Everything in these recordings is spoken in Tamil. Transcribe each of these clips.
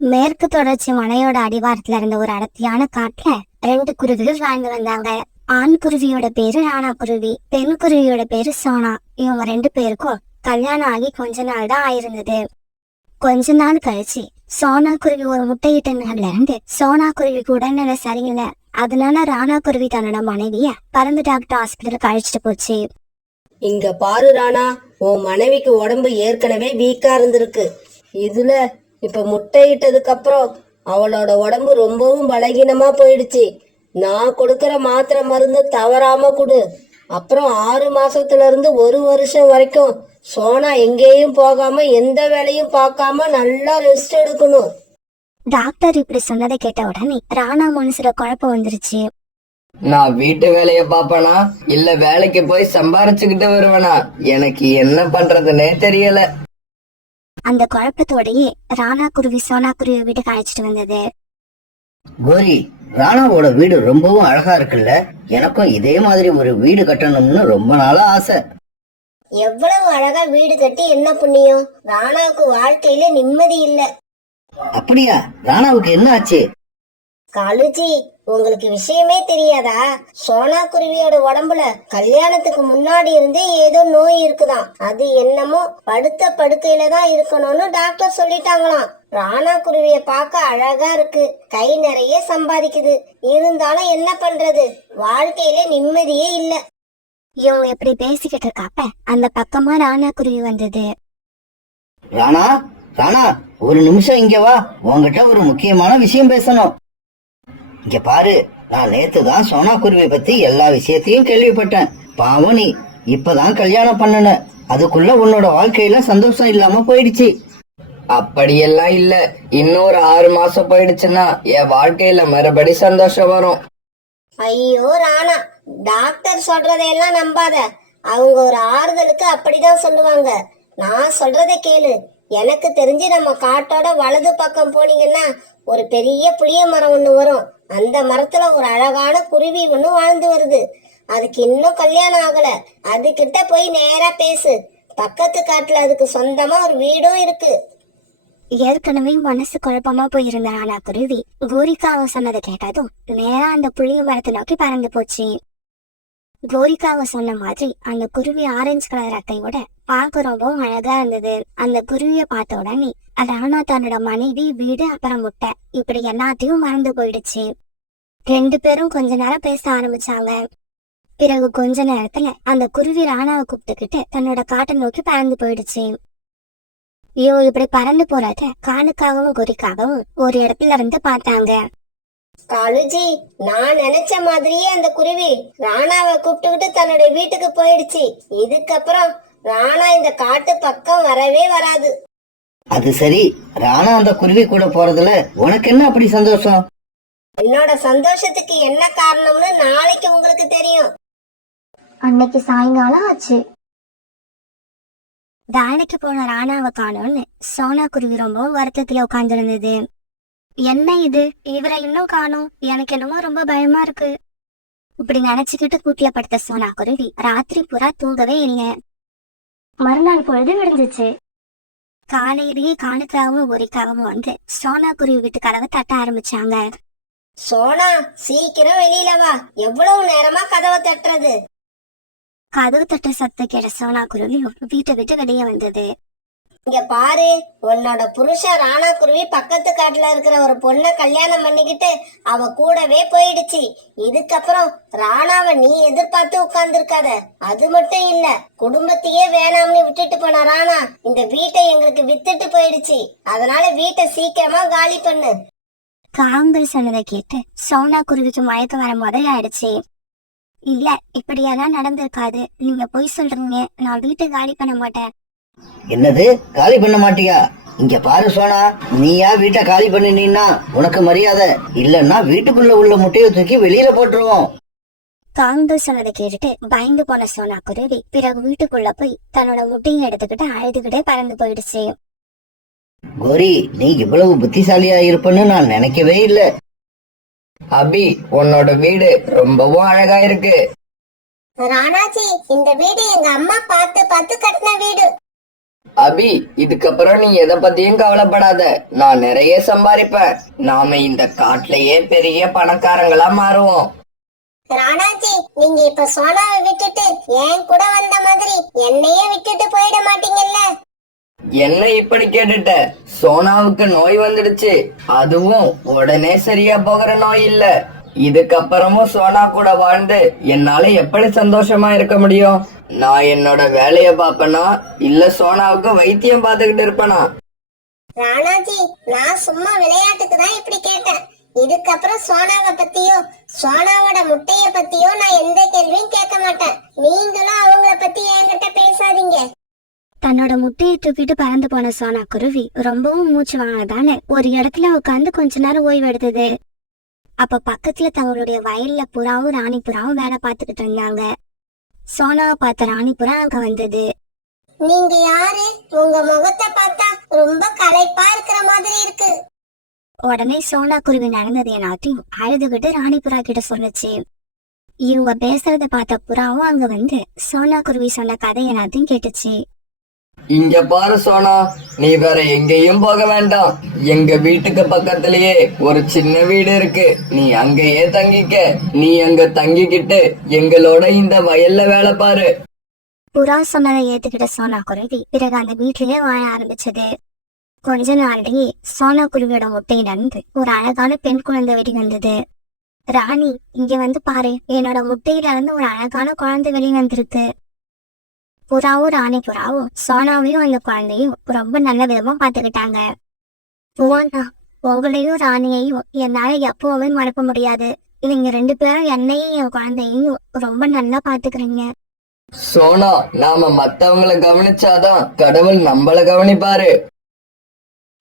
மேற்கு தொடர்ச்சி மலையோட அடிவாரத்துல இருந்த ஒரு அடர்த்தியான காட்டுல 2 குருவிகள் வாழ்ந்து வந்தாங்க. ஆண் குருவியோட பேரு ராணா குருவி, பெண் குருவியோட பேரு சோனா. இவங்க 2 பேருக்கும் கல்யாணம் ஆகி கொஞ்ச நாள் தான் ஆயிருந்தது. கொஞ்ச நாள் கழிச்சு சோனா குருவி ஒரு முட்டையிட்டதுல இருந்து சோனா குருவிக்கு உடல்நிலை சரியில்லை. அதனால ராணா குருவி தன்னோட மனைவிய பறந்து டாக்டர் ஹாஸ்பிட்டலுக்கு அழைச்சிட்டு போச்சு. இங்க பாரு ராணா, உன் மனைவிக்கு உடம்பு ஏற்கனவே வீக்கா இருந்திருக்கு. இதுல இப்ப முட்டையிட்டதுக்கு அப்புறம் அவளோட உடம்பு ரொம்பவும் பலகீனமா போயிடுச்சு. நான் கொடுக்கற மாத்திரை மருந்து தவறாம கொடு. அப்புறம் 6 மாசத்துல இருந்து 1 வருஷம் வரைக்கும் சோனா எங்கேயும் போகாம எந்த வேலையும் பார்க்காம நல்லா ரெஸ்ட் எடுக்கணும். டாக்டர் இப்படி சொன்னதை கேட்ட உடனே ராணா மனசுல குழப்பம் வந்துருச்சு. நான் வீட்டு வேலைய பாப்பனா இல்ல வேலைக்கு போய் சம்பாரிச்சுக்கிட்டு வருவேனா? எனக்கு என்ன பண்றதுன்னே தெரியல. அந்த குழப்பத்தோடயே ராணா குருவி சோனா குருவி வீட்டுக்கு அழைச்சிட்டு வந்தது. கோரி, ராணாவோட வீடு ரொம்பவும் அழகா இருக்குல்ல? எனக்கும் இதே மாதிரி ஒரு வீடு கட்டணும்னு ரொம்ப நாளா ஆசை. எவ்வளவு அழகா வீடு கட்டி என்ன புண்ணியம்? ராணாவுக்கு வாழ்க்கையில நிம்மதி இல்ல. அப்படியா? ராணாவுக்கு என்ன ஆச்சு? காலுஜி, உங்களுக்கு விஷயமே தெரியாதா? சோனா குருவியோட உடம்புல கல்யாணத்துக்கு முன்னாடி இருந்தே ஏதோ நோய் இருக்குதாம். அது என்னமோ படுத்த படுக்கையில தான் இருக்கணும்னு டாக்டர் சொல்லிட்டாங்களாம். ராணா குருவிய பார்க்க அழகா இருக்கு, கை நிறைய சம்பாதிக்குது. இருந்தாலும் என்ன பண்றது, வாழ்க்கையில நிம்மதியே இல்ல. இவங்க எப்படி பேசிக்கிட்டு இருக்காப்ப அந்த பக்கமா ராணா குருவி வந்தது. ராணா, ராணா, ஒரு நிமிஷம் இங்க வா. உன்கிட்ட ஒரு முக்கியமான விஷயம் பேசணும். இங்க பாரு, நான் நேத்துதான் சோனா குருவி பத்தி எல்லா விஷயத்தையும் கேள்விப்பட்டேன். பாவம், நீ இப்பதான் கல்யாணம் பண்ணன, அதுக்குள்ள உன்னோட வாழ்க்கையில சந்தோஷம் இல்லாம போயிடுச்சு. அப்படியெல்லாம் இல்ல. இன்னொரு 6 மாசம் போயிடுச்சுன்னா என் வாழ்க்கையில மறுபடி சந்தோஷம் வரும். ஐயோ ராணா, டாக்டர் சொல்றதையெல்லாம் நம்பாத. அவங்க ஒரு ஆறுதலுக்கு அப்படிதான் சொல்லுவாங்க. நான் சொல்றத கேளு. எனக்கு தெரிஞ்சு நம்ம காட்டோட வலது பக்கம் போனீங்கன்னா ஒரு பெரிய புளிய மரம் ஒண்ணு வரும். அந்த மரத்துல ஒரு அழகான குருவி ஒண்ணு வாழ்ந்து வருது. அதுக்கு இன்னும் கல்யாணம் ஆகல. அது கிட்ட போய் நேரா பேசு. பக்கத்து காட்டுல அதுக்கு சொந்தமா ஒரு வீடும் இருக்கு. ஏற்கனவே மனசு குழப்பமா போயிருந்த ராணா குருவி கோரிக்காவை சொன்னதை கேட்டதும் நேரா அந்த புளிய மரத்தை நோக்கி பறந்து போச்சு. கோரிக்காவை சொன்ன மாதிரி அந்த குருவி ஆரஞ்சு கலர் அட்டையோட பார்க்க ரொம்பவும் அழகா இருந்தது. அந்த குருவிய பார்த்த உடனே ராணா தன்னோட மனைவி, வீடு, அப்புறம் முட்டை இப்படி எல்லாத்தையும் மறந்து போயிடுச்சு. 2 பேரும் கொஞ்ச நேரம் பேச ஆரம்பிச்சாங்க. பிறகு கொஞ்ச நேரத்துல அந்த குருவி ராணாவை கூப்பிட்டுக்கிட்டு தன்னோட காட்டை நோக்கி பறந்து போயிடுச்சு. ஐயோ, இப்படி பறந்து போறத காணுக்காகவும் கோரிக்காகவும் ஒரு இடத்துல இருந்து பார்த்தாங்க. காலுஜி, நான் நினைச்ச மாதிரியே அந்த குருவி ராணாவை கூப்பிட்டுக்கிட்டு தன்னோட வீட்டுக்கு போயிடுச்சு. இதுக்கப்புறம் ராணா இந்த காட்டு பக்கம் வரவே வராது. அது சரி, ராணா அந்த குருவி கூட போறதுல உனக்கு என்ன அப்படி சந்தோஷம்? என்னோட சந்தோஷத்துக்கு என்ன காரணம்னு நாளைக்கு உங்களுக்கு தெரியும். அன்னைக்கு சாயங்காலம் ஆச்சு. வேலைக்கு போன ராணாவை காணோம்னு சோனா குருவி ரொம்ப வருத்தத்துல உட்கார்ந்துருந்தது. என்ன இது, இவரை இன்னும் காணோம், எனக்கு என்னமோ ரொம்ப பயமா இருக்கு. இப்படி நினைச்சுக்கிட்டு கூட்டில படுத்த சோனா குருவி ராத்திரி பூரா தூங்கவே இல்லை. மறுநாள் பொழுது விடிஞ்சிச்சு. காலையிலேயே காணுக்காகவும் ஒரிக்காகவும் வந்து சோனா குருவி வீட்டு கதவை தட்ட ஆரம்பிச்சாங்க. சோனா, சீக்கிரம் வெளியில வா. எவ்வளவு நேரமா கதவை தட்டுறது? கதவு தட்ட சத்தம் கேட்ட சோனா குருவி வீட்டை விட்டு வெளியே வந்தது. இங்க பாரு, உன்னோட புருஷன் ராணா குருவி பக்கத்து காட்டுல இருக்கிற ஒரு பொண்ணை கல்யாணம் பண்ணிக்கிட்டு அவ கூடவே போயிடுச்சு. இதுக்கப்புறம் ராணாவை நீ எதிர்பார்த்து உட்கார்ந்து இருக்காத. அது மட்டும் இல்ல, குடும்பத்தையே வேணாம்னு விட்டுட்டு போன ராணா இந்த வீட்டை எங்களுக்கு வித்துட்டு போயிடுச்சு. அதனால வீட்டை சீக்கிரமா காலி பண்ணு. காங்கள் சொன்னதை கேட்டு சோனா குருவிக்கு மயக்கம் வர முதல்ல ஆயிடுச்சு. இல்ல, இப்படியெல்லாம் நடந்திருக்காது, நீங்க பொய் சொல்றீங்க, நான் வீட்டை காலி பண்ண மாட்டேன். என்னது, காலி பண்ண மாட்டியா? இங்க பாரு சோனா, நீயா வீட்டை காலி பண்ணினா உனக்கு மரியாதை இல்லன்னா வீட்டுக்குள்ள உள்ள முட்டையை தூக்கி வெளியில போட்டுருவோம். காங்கள் சொன்னதை கேட்டுட்டு பயந்து போன சோனா குருவி பிறகு வீட்டுக்குள்ள போய் தன்னோட முட்டையை எடுத்துக்கிட்டு அழுதுகிட்டே பறந்து போயிடுச்சு. கோரி, நீ இவ்வளவு புத்திசாலியா இருப்பன்னு நான் நினைக்கவே இல்ல. அபி, உன்னோட வீடு ரொம்பவும் அழகா இருக்கு. ராணாஜி, இந்த வீடு எங்க அம்மா பார்த்து பார்த்து கட்டின வீடு. அபி, இதுக்கப்புறம் நீ எதை பத்தியும் கவலைப்படாத. நான் நிறைய சம்பாதிப்பேன். நாம இந்த காட்டுலயே பெரிய பணக்காரங்களா மாறுவோம். ராணாஜி, நீங்க இப்ப சோனாவை விட்டுட்டு ஏன் கூட வந்த மாதிரி என்னையே விட்டுட்டு போயிட மாட்டீங்கல்ல? என்ன இப்படி கேட்டுட்ட? சோனாவுக்கு நோய் வந்துடுச்சு. அதுவும் உடனே சரியா போகிற நோய் இல்ல. இதுக்கப்புறமும் சோனா கூட வாழ்ந்து என்னால எப்படி சந்தோஷமா இருக்க முடியும்? நான் என்னோட வேலைய பாப்பனா இல்ல சோனாவுக்கு வைத்தியம் பார்த்துக்கிட்டு இருப்பனா? ராணாஜி, நான் சும்மா விளையாட்டுக்கு தான் இப்படி கேட்டேன். இதுக்கப்புறம் சோனாவை பத்தியோ சோனாவோட முட்டைய பத்தியோ நான் எந்த கேள்வியும் கேட்க மாட்டேன். நீங்களும் அவங்கள பத்தி என்கிட்ட பேசாதீங்க. தன்னோட முட்டையை தூக்கிட்டு பறந்து போன சோனா குருவி ரொம்பவும் மூச்சு வாங்கினதால ஒரு இடத்துல உட்காந்து கொஞ்ச நேரம் ஓய்வு எடுத்தது. அப்ப பக்கத்துல தங்களுடைய வயல்ல புறாவும் ராணி புறாவும் வேலை பார்த்துக்கிட்டு இருந்தாங்க. சோனாவை பார்த்த ராணி புறா அங்க வந்தது. நீங்க யாரு? உங்க முகத்தை பார்த்தா ரொம்ப களைப்பா இருக்கிற மாதிரி இருக்கு. உடனே சோனா குருவி நடந்தது எல்லாத்தையும் அழுதுகிட்டு ராணி புறா கிட்ட சொல்லுச்சு. இவங்க பேசுறத பார்த்த புறாவும் அங்க வந்து சோனா குருவி சொன்ன கதை எல்லாத்தையும் கேட்டுச்சு. இங்க பாரு சோனா, நீ வேற எங்கேயும் போக வேண்டாம். எங்க வீட்டுக்கு பக்கத்திலேயே ஒரு சின்ன வீடு இருக்கு. நீ அங்கேயே தங்கிக்க. நீ அங்க தங்கிக்கிட்டு எங்களோட இந்த வயல்ல வேலை பாரு. புறா சொன்னதை ஏத்துக்கிட்ட சோனா குருவி பிறகு அந்த வீட்லயே வாழ ஆரம்பிச்சது. கொஞ்ச நாள்லயே சோனா குருவியோட முட்டையில இருந்து ஒரு அழகான பெண் குழந்தை வெளி வந்தது. ராணி, இங்க வந்து பாரு, என்னோட முட்டையில இருந்து ஒரு அழகான குழந்தை வெளி வந்திருக்கு. புறாவும் ராணி புறாவும் சோனாவையும் அந்த குழந்தையும் ரொம்ப நல்ல விதமா பாத்துக்கிட்டாங்க. போனா, உங்களையும் ராணியையும் என்னால எப்பவுமே மறக்க முடியாது. இவங்க 2 பேரும் என்னையும் என் குழந்தையையும் ரொம்ப நல்லா பாத்துக்கிறீங்க. சோனா, நாம மத்தவங்களை கவனிச்சாதான் கடவுள் நம்மள கவனிப்பாரு.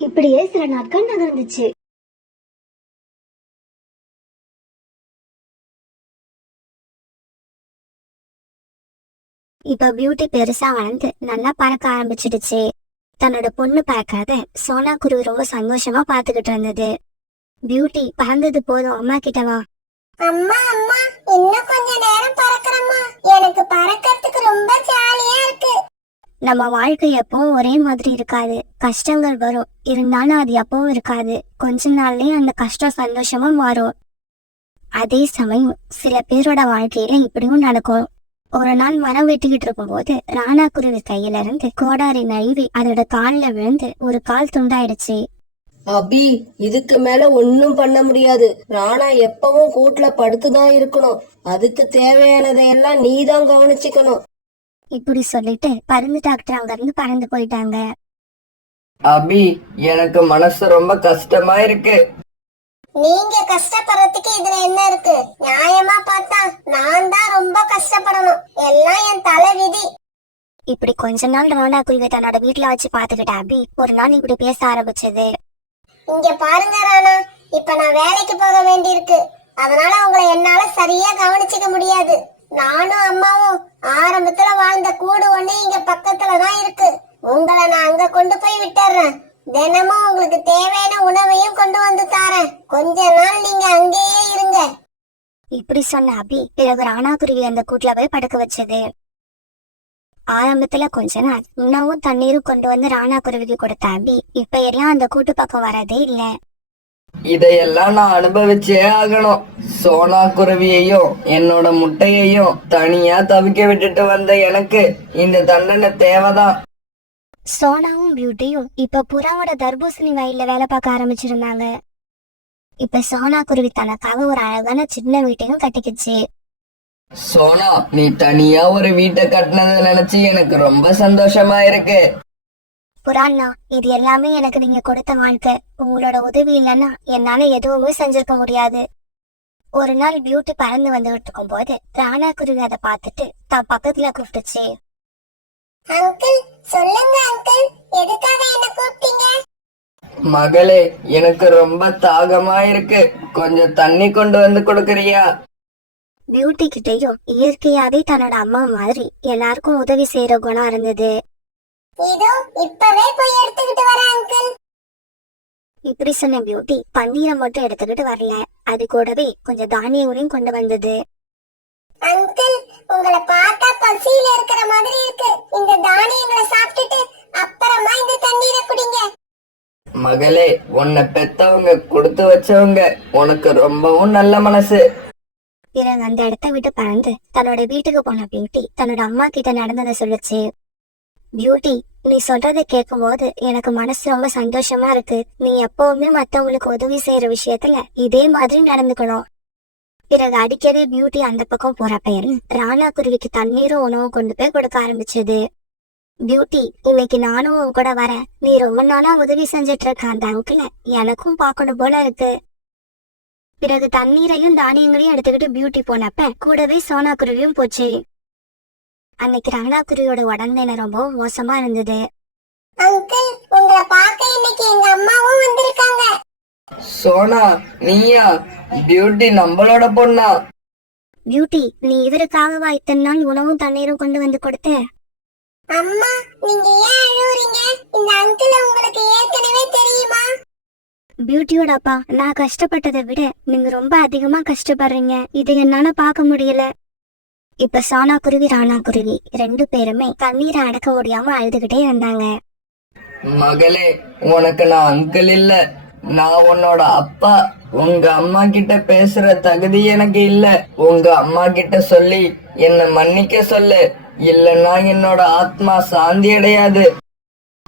இப்படியே சில நாட்கள் நகர்ந்துச்சு. இப்ப பியூட்டி பெருசா வளர்ந்து நல்லா பறக்க ஆரம்பிச்சிடுச்சு. தன்னோட பொண்ணு பறக்கிறத சோனா குருவி ரொம்ப சந்தோஷமா பாத்துக்கிட்டு இருந்தது. பியூட்டி, பறந்தது போதும், அம்மா கிட்ட வா. அம்மா அம்மா, இன்னும் கொஞ்ச நேரம் பறக்கறம்மா. எனக்கு பறக்கிறதுக்கு ரொம்ப ஜாலியா இருக்கு. நம்ம வாழ்க்கை எப்பவும் ஒரே மாதிரி இருக்காது. கஷ்டங்கள் வரும், இருந்தாலும் அது எப்பவும் இருக்காது. கொஞ்ச நாள்லயே அந்த கஷ்டம் சந்தோஷமா மாறும். அதே சமயம் சில பேரோட வாழ்க்கையில இப்படியும் நடக்கும். ஒரு நாள் மரம் வெட்டிக்கிட்டு இருக்கும் போது ராணா குருவி கையில இருந்து கோடாரி நழுவி அதோட கால்ல விழுந்து ஒரு கால் துண்டாயிடுச்சு. அபி, இதுக்கு மேல ஒன்னும் பண்ண முடியாது. ராணா எப்பவும் கூட்டுல படுத்துதான் இருக்கணும். அதுக்கு தேவையானதையெல்லாம் நீதான் கவனிச்சுக்கணும். இப்படி சொல்லிட்டு பருந்து டாக்டர் அங்க இருந்து பறந்து போயிட்டாங்க. அபி, எனக்கு மனசு ரொம்ப கஷ்டமா இருக்கு. நீங்க கஷ்டப்படுறதுக்கு இதுல என்ன இருக்கு? நியாயமா பார்த்தா நான் தான் ரொம்ப கஷ்டப்படணும். எல்லாம் என் தலை விதி. இப்படி கொஞ்ச நாள் ராணா குருவி தன்னோட வீட்டுல வச்சு பாத்துக்கிட்ட அபி ஒரு நாள் இப்படி பேச ஆரம்பிச்சது. இங்க பாருங்க ராணா, இப்ப நான் வேலைக்கு போக வேண்டியிருக்கு. அதனால உங்களை என்னால சரியா கவனிச்சுக்க முடியாது. நானும் அம்மாவும் ஆரம்பத்துல வாழ்ந்த கூடு ஒண்ணு இங்க பக்கத்துலதான் இருக்கு. உங்களை நான் அங்க கொண்டு போய் விட்டுறேன். தினமும் உங்களுக்கு தேவையான உணவையும் கொண்டு வந்து தாரேன். கொஞ்ச நாள் நீங்க அங்கேயே இருங்க. இப்படி சொன்ன அபி பிறகு ராணா குருவி அந்த கூட்டுல போய் படுக்க வச்சது. ஆரம்பத்துல கொஞ்ச நாள் உணவும் தண்ணீரும் கொண்டு வந்து ராணா குருவிக்கு கொடுத்த அபி இப்ப எல்லாம் அந்த கூட்டு பக்கம் வரதே இல்ல. இதையெல்லாம் நான் அனுபவிச்சே ஆகணும். சோனா குருவியையும் என்னோட முட்டையையும் தனியா தவிக்க விட்டுட்டு வந்த எனக்கு இந்த தண்டனை தேவைதான். சோனாவும் பியூட்டியும் இப்ப புறாவோட தர்பூசணி வயல்ல வேலை பார்க்க ஆரம்பிச்சிருந்தாங்க. இப்ப சோனா குருவி தனக்காக ஒரு அழகான சின்ன வீட்டையும் கட்டிக்கிச்சு. சோனா, நீ தனியா ஒரு வீட்டை கட்டினதை நினைச்சு எனக்கு ரொம்ப சந்தோஷமா இருக்கு. புறாண்ணா, இது எல்லாமே எனக்கு நீங்க கொடுத்த வாழ்க்கை. உங்களோட உதவி இல்லைன்னா என்னால எதுவுமே செஞ்சிருக்க முடியாது. ஒரு நாள் பியூட்டி பறந்து வந்துகிட்டு இருக்கும் போது ராணா குருவி அதை பார்த்துட்டு தான் பக்கத்துல கூப்பிட்டுச்சு. அங்கிள், சொல்லுங்க அங்கிள், எதுக்காக என்ன கூப்பிட்டீங்க? மகளே, எனக்கு ரொம்ப தாகமா இருக்கு. கொஞ்சம் தண்ணி கொண்டு வந்து கொடுக்கறியா? பியூட்டி கிட்டையும் இயற்கையாவே தன்னோட அம்மா மாதிரி எல்லாருக்கும் உதவி செய்யற குணம் இருந்தது. இதோ இப்பவே போய் எடுத்துக்கிட்டு வரேன் அங்கிள். இப்படி சொன்ன பியூட்டி பன்னீரை மட்டும் எடுத்துக்கிட்டு வரல, அது கூடவே கொஞ்சம் தானியங்களையும் கொண்டு வந்தது. அங்கிள், உங்களை பார்த்தா பசியில இருக்கிற மாதிரி இருக்கு. இந்த தானியங்களை சாப்பிட்டுட்டு அப்புறம் மகளே, உன்னை பெத்தவங்க கொடுத்து வச்சவங்க, உனக்கு ரொம்பவும் நல்ல மனசு. பிறகு அந்த இடத்த விட்டு பறந்து தன்னோட வீட்டுக்கு போன பியூட்டி தன்னோட அம்மா கிட்ட நடந்ததை சொல்லுச்சு. பியூட்டி, நீ சொல்றதை கேட்கும் போது எனக்கு மனசு ரொம்ப சந்தோஷமா இருக்கு. நீ எப்பவுமே மத்தவங்களுக்கு உதவி செய்யற விஷயத்துல இதே மாதிரி நடந்துக்கணும். பிறகு அடிக்கடி பியூட்டி அந்த பக்கம் போறப்ப ராணா குருவிக்கு தண்ணீரும் உணவும் கொண்டு போய் கொடுக்க ஆரம்பிச்சது. பியூட்டி, இன்னைக்கு நானும் உன் கூட வரேன். நீ ரொம்ப நாளா உதவி செஞ்சிட்டு இருக்க அந்த அங்கிள எனக்கும் பார்க்கணும் போல இருக்கு. பிறகு தண்ணீரையும் தானியங்களையும் எடுத்துக்கிட்டு பியூட்டி போனப்ப கூடவே சோனா குருவியும் போச்சு. அன்னைக்கு ராணா குருவியோட உடல்நிலை ரொம்ப மோசமா இருந்தது. அங்கிள், உங்களை பார்க்க இன்னைக்கு எங்க அம்மாவும் வந்திருக்காங்க. சோனா, நீயா? பியூட்டி நம்மளோட பொண்ணா? பியூட்டி, நீ இவருக்காகவா இத்தனை நாள் உணவும் தண்ணீரும் கொண்டு வந்து கொடுத்த? அம்மா, நீங்க ஏன் அழுவுறீங்க? இந்த அங்கிள் உங்களுக்கு ஏற்கனவே தெரியுமா? பியூட்டியோட அப்பா, நான் கஷ்டப்பட்டதை விட நீங்க ரொம்ப அதிகமா கஷ்டப்படுறீங்க. இதை என்னால பார்க்க முடியல. இப்ப சோனா குருவி ராணா குருவி 2 பேருமே தண்ணீரை அடக்க முடியாம அழுதுகிட்டே இருந்தாங்க. மகளே, உனக்கு நான் அங்கிள் இல்ல, நான் உன்னோட அப்பா. உங்க அம்மா கிட்ட பேசுற தகுதி எனக்கு இல்ல. உங்க அம்மா கிட்ட சொல்லி என்ன மன்னிக்க சொல்லு, இல்லன்னா என்னோட ஆத்மா சாந்தி அடையாது.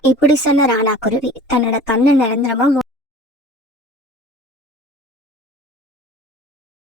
இப்படி சொன்ன ராணா குருவி தன்னோட கண்ணை நிரந்தரமா